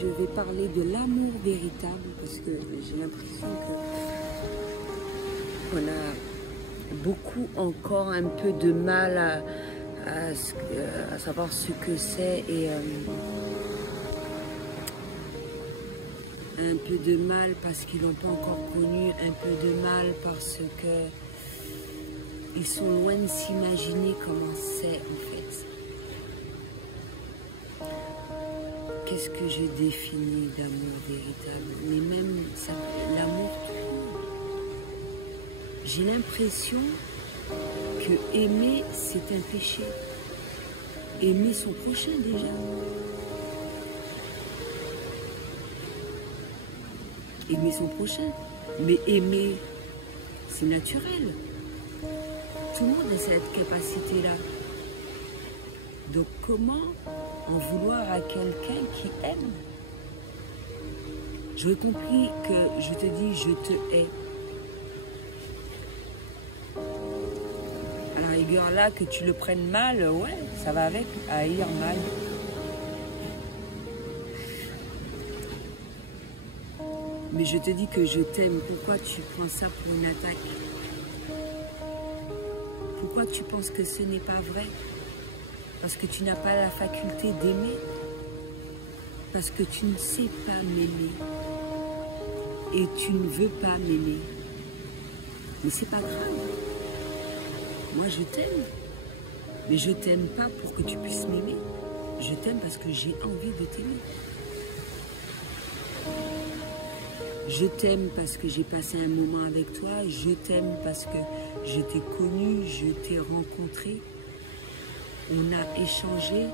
je vais parler de l'amour véritable parce que j'ai l'impression qu'on a beaucoup encore un peu de mal à savoir ce que c'est et un peu de mal parce qu'ils l'ont pas encore connu, un peu de mal parce que ils sont loin de s'imaginer comment c'est en fait. Qu'est-ce que je définis d'amour véritable? Mais même l'amour tout court. J'ai l'impression que aimer, c'est un péché. Aimer son prochain déjà. Aimer son prochain. Mais aimer, c'est naturel. Tout le monde a cette capacité-là. Donc comment en vouloir à quelqu'un qui aime? J'aurais compris que je te dis je te hais. À la rigueur là, que tu le prennes mal, ouais, ça va avec, haïr mal. Mais je te dis que je t'aime, pourquoi tu prends ça pour une attaque? Pourquoi tu penses que ce n'est pas vrai? Parce que tu n'as pas la faculté d'aimer. Parce que tu ne sais pas m'aimer. Et tu ne veux pas m'aimer. Mais c'est pas grave. Moi je t'aime. Mais je t'aime pas pour que tu puisses m'aimer. Je t'aime parce que j'ai envie de t'aimer. Je t'aime parce que j'ai passé un moment avec toi. Je t'aime parce que je t'ai connu, je t'ai rencontré. On a échangé.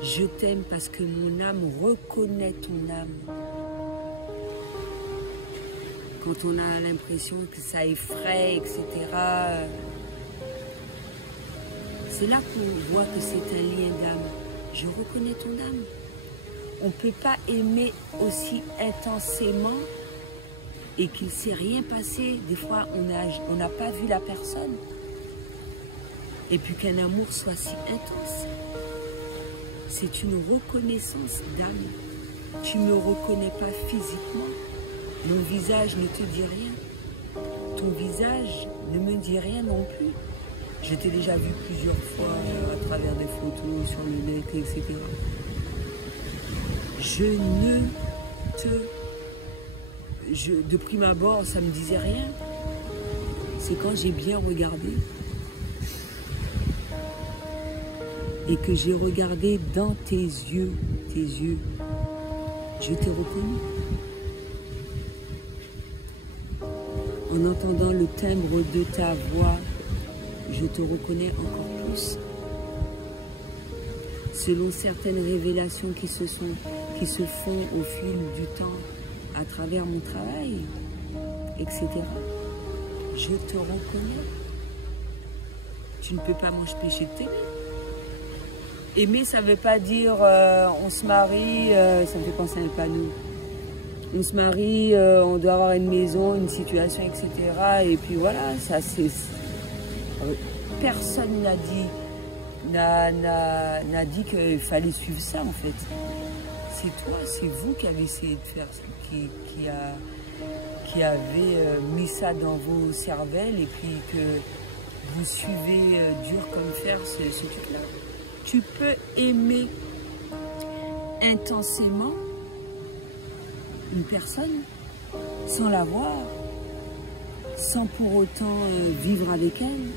Je t'aime parce que mon âme reconnaît ton âme. Quand on a l'impression que ça effraie, etc., c'est là qu'on voit que c'est un lien d'âme. Je reconnais ton âme. On ne peut pas aimer aussi intensément et qu'il ne s'est rien passé. Des fois, on n'a pas vu la personne. Et puis qu'un amour soit si intense. C'est une reconnaissance d'âme. Tu ne me reconnais pas physiquement. Mon visage ne te dit rien. Ton visage ne me dit rien non plus. Je t'ai déjà vu plusieurs fois à travers des photos sur le net, etc. Je ne te... de prime abord, ça ne me disait rien. C'est quand j'ai bien regardé et que j'ai regardé dans tes yeux, je t'ai reconnu. En entendant le timbre de ta voix, je te reconnais encore plus. Selon certaines révélations qui se font au fil du temps, à travers mon travail, etc., je te reconnais. Tu ne peux pas m'empêcher de t'aimer. Aimer, ça ne veut pas dire on se marie, ça me fait penser un panneau. On se marie, on doit avoir une maison, une situation, etc. Et puis voilà, ça c'est... Personne n'a dit qu'il fallait suivre ça en fait. C'est toi, c'est vous qui avez essayé de faire ça, qui avez mis ça dans vos cervelles et puis que vous suivez dur comme fer ce truc-là. Tu peux aimer intensément une personne sans la voir, sans pour autant vivre avec elle,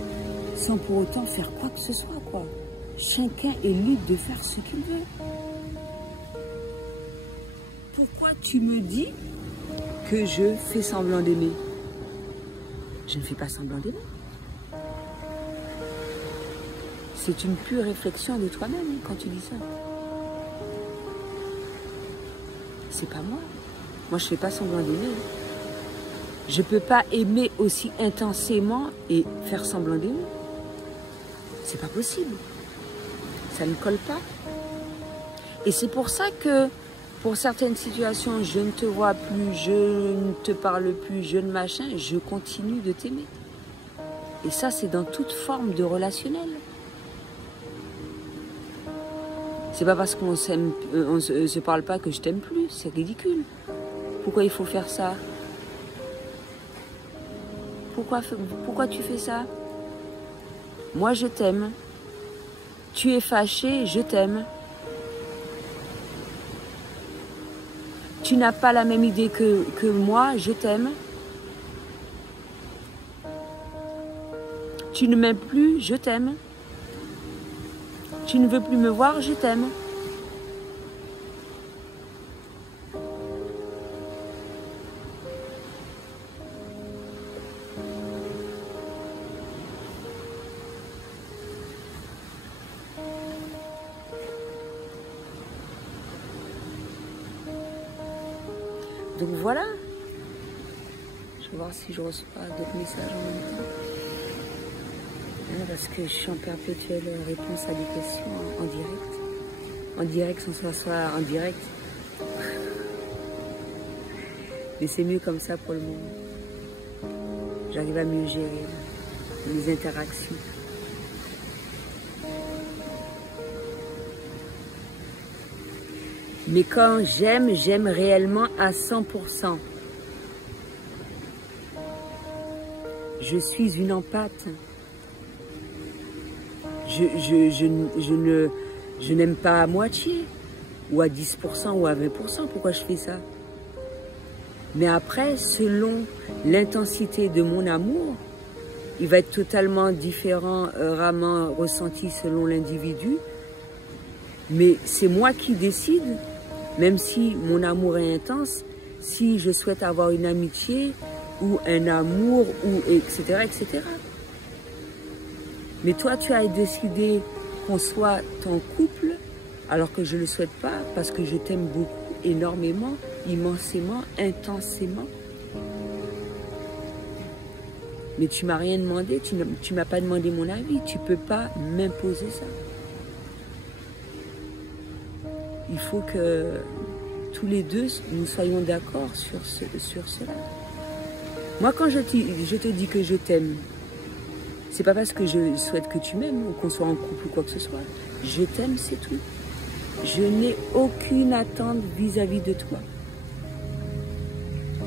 sans pour autant faire quoi que ce soit, quoi. Chacun est libre de faire ce qu'il veut. Pourquoi tu me dis que je fais semblant d'aimer? Je ne fais pas semblant d'aimer. C'est une pure réflexion de toi-même quand tu dis ça. C'est pas moi. Moi, je ne fais pas semblant d'aimer. Je ne peux pas aimer aussi intensément et faire semblant d'aimer. C'est pas possible. Ça ne colle pas. Et c'est pour ça que, pour certaines situations, je ne te vois plus, je ne te parle plus, je ne machin, je continue de t'aimer. Et ça, c'est dans toute forme de relationnel. C'est pas parce qu'on s'aime, on se parle pas que je t'aime plus. C'est ridicule. Pourquoi il faut faire ça? Pourquoi tu fais ça? Moi, je t'aime. Tu es fâché, je t'aime. Tu n'as pas la même idée que moi, je t'aime. Tu ne m'aimes plus, je t'aime. Tu ne veux plus me voir, je t'aime. Donc voilà. Je vais voir si je reçois d'autres messages en même temps. Parce que je suis en perpétuelle réponse à des questions en direct. En direct sans que ça soit en direct. Mais c'est mieux comme ça pour le moment. J'arrive à mieux gérer les interactions. Mais quand j'aime, j'aime réellement à 100%. Je suis une empathe. Je n'aime pas à moitié, ou à 10%, ou à 20%. Pourquoi je fais ça? Mais après, selon l'intensité de mon amour, il va être totalement différemment ressenti selon l'individu. Mais c'est moi qui décide, même si mon amour est intense, si je souhaite avoir une amitié, ou un amour, ou etc., etc. Mais toi, tu as décidé qu'on soit ton couple, alors que je ne le souhaite pas, parce que je t'aime beaucoup, énormément, immensément, intensément. Mais tu m'as rien demandé, tu m'as pas demandé mon avis, tu peux pas m'imposer ça. Il faut que tous les deux, nous soyons d'accord sur cela. Moi, quand je te dis que je t'aime, c'est pas parce que je souhaite que tu m'aimes ou qu'on soit en couple ou quoi que ce soit. Je t'aime, c'est tout. Je n'ai aucune attente vis-à-vis de toi.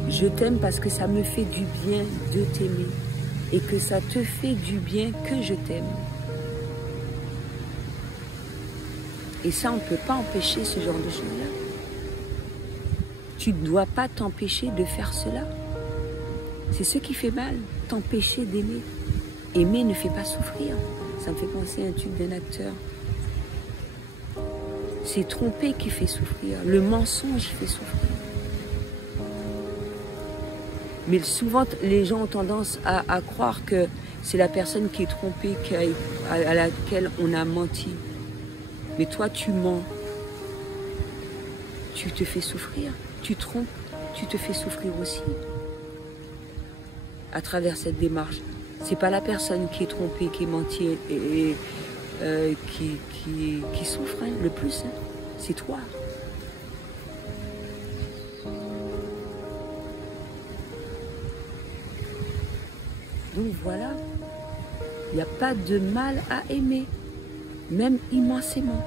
Je t'aime parce que ça me fait du bien de t'aimer et que ça te fait du bien que je t'aime. Et ça, on ne peut pas empêcher ce genre de choses-là. Tu ne dois pas t'empêcher de faire cela. C'est ce qui fait mal, t'empêcher d'aimer. Aimer ne fait pas souffrir. Ça me fait penser à un truc d'un acteur. C'est tromper qui fait souffrir. Le mensonge fait souffrir. Mais souvent, les gens ont tendance à croire que c'est la personne qui est trompée, à laquelle on a menti. Mais toi, tu mens. Tu te fais souffrir. Tu trompes. Tu te fais souffrir aussi. À travers cette démarche. C'est pas la personne qui est trompée, qui est menti et qui souffre hein, le plus. Hein. C'est toi. Donc voilà. Il n'y a pas de mal à aimer. Même immensément.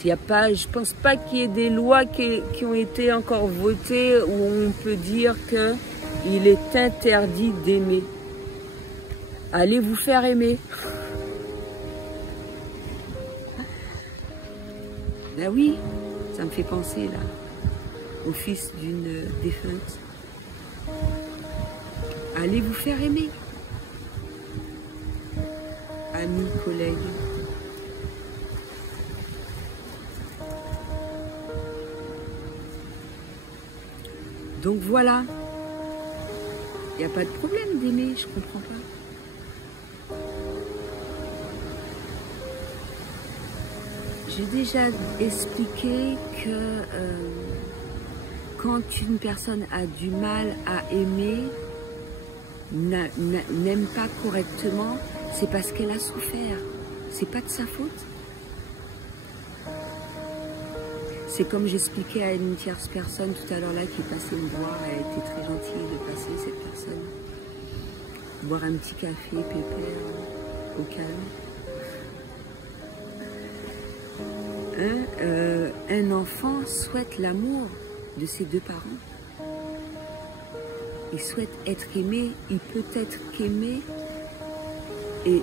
Je ne pense pas qu'il y ait des lois qui ont été encore votées où on peut dire qu'il est interdit d'aimer. Allez vous faire aimer. Ben oui, ça me fait penser là au fils d'une défunte. Allez vous faire aimer. Amis, collègues. Donc voilà, il n'y a pas de problème d'aimer, je comprends pas. J'ai déjà expliqué que quand une personne a du mal à aimer, n'aime pas correctement, c'est parce qu'elle a souffert, c'est pas de sa faute. C'est comme j'expliquais à une tierce personne tout à l'heure là qui est passée me voir, elle a été très gentille de passer cette personne. Boire un petit café pépère au calme. un enfant souhaite l'amour de ses deux parents. Il souhaite être aimé, il peut être qu'aimé et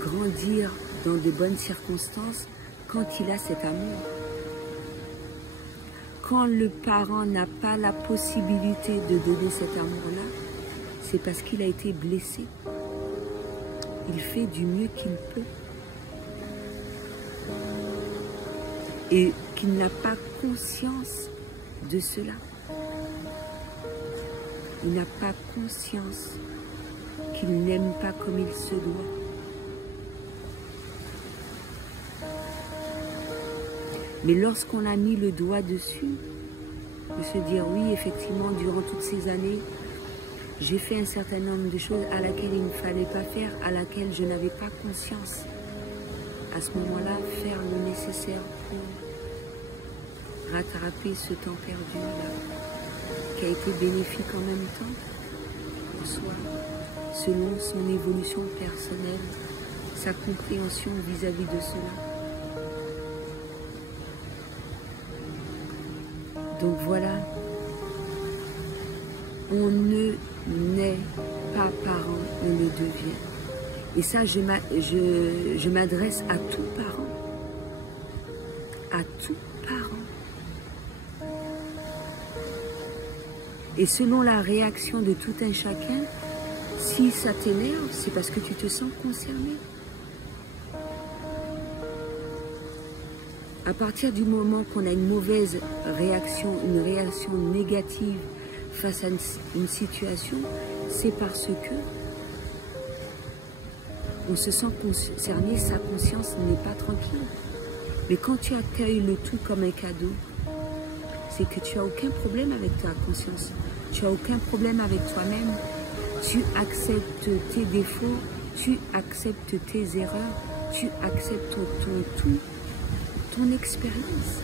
grandir dans de bonnes circonstances quand il a cet amour. Quand le parent n'a pas la possibilité de donner cet amour-là, c'est parce qu'il a été blessé. Il fait du mieux qu'il peut. Et qu'il n'a pas conscience de cela. Il n'a pas conscience qu'il n'aime pas comme il se doit. Mais lorsqu'on a mis le doigt dessus, de se dire oui, effectivement, durant toutes ces années, j'ai fait un certain nombre de choses à laquelle il ne fallait pas faire, à laquelle je n'avais pas conscience. À ce moment-là, faire le nécessaire pour rattraper ce temps perdu-là, qui a été bénéfique en même temps pour soi, selon son évolution personnelle, sa compréhension vis-à-vis de cela. Donc voilà, on ne naît pas parent, on le devient. Et ça, je m'adresse à tout parent. À tout parent. Et selon la réaction de tout un chacun, si ça t'énerve, c'est parce que tu te sens concerné. À partir du moment qu'on a une mauvaise réaction, une réaction négative face à une situation, c'est parce que on se sent concerné, sa conscience n'est pas tranquille. Mais quand tu accueilles le tout comme un cadeau, c'est que tu n'as aucun problème avec ta conscience. Tu n'as aucun problème avec toi-même. Tu acceptes tes défauts, tu acceptes tes erreurs, tu acceptes ton tout, ton expérience.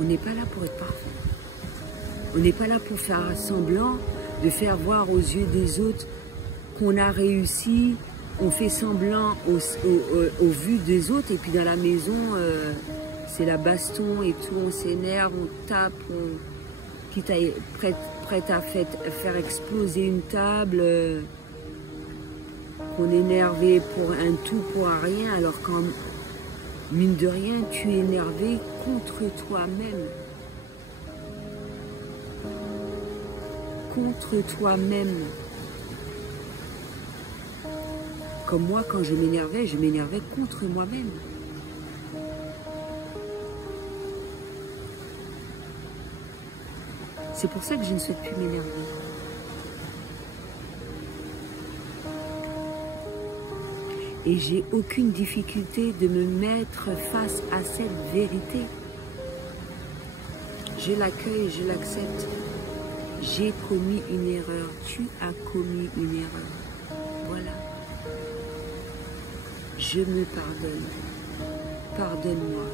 On n'est pas là pour être parfait. On n'est pas là pour faire semblant, de faire voir aux yeux des autres qu'on a réussi. On fait semblant aux vues des autres, et puis dans la maison, c'est la baston et tout, on s'énerve, on tape, quitte à prête à faire exploser une table, qu'on est énervé pour un tout, pour un rien, alors qu'en mine de rien, tu es énervé contre toi-même. Contre toi-même. Comme moi, quand je m'énervais contre moi-même. C'est pour ça que je ne souhaite plus m'énerver. Et j'ai aucune difficulté de me mettre face à cette vérité. Je l'accueille, je l'accepte. J'ai commis une erreur, tu as commis une erreur. Voilà. Je me pardonne. Pardonne-moi.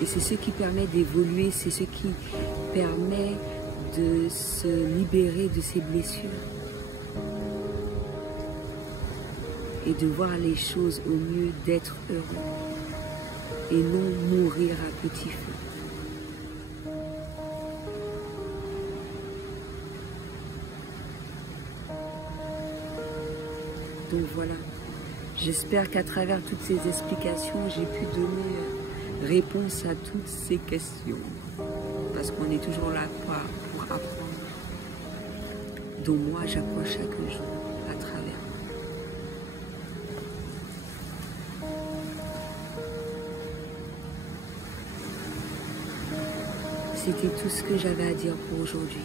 Et c'est ce qui permet d'évoluer, c'est ce qui permet de se libérer de ses blessures. Et de voir les choses au mieux, d'être heureux. Et non mourir à petit feu. Donc voilà, j'espère qu'à travers toutes ces explications, j'ai pu donner réponse à toutes ces questions. Parce qu'on est toujours là pour apprendre. Dont moi, j'apprends chaque jour à travers. C'était tout ce que j'avais à dire pour aujourd'hui.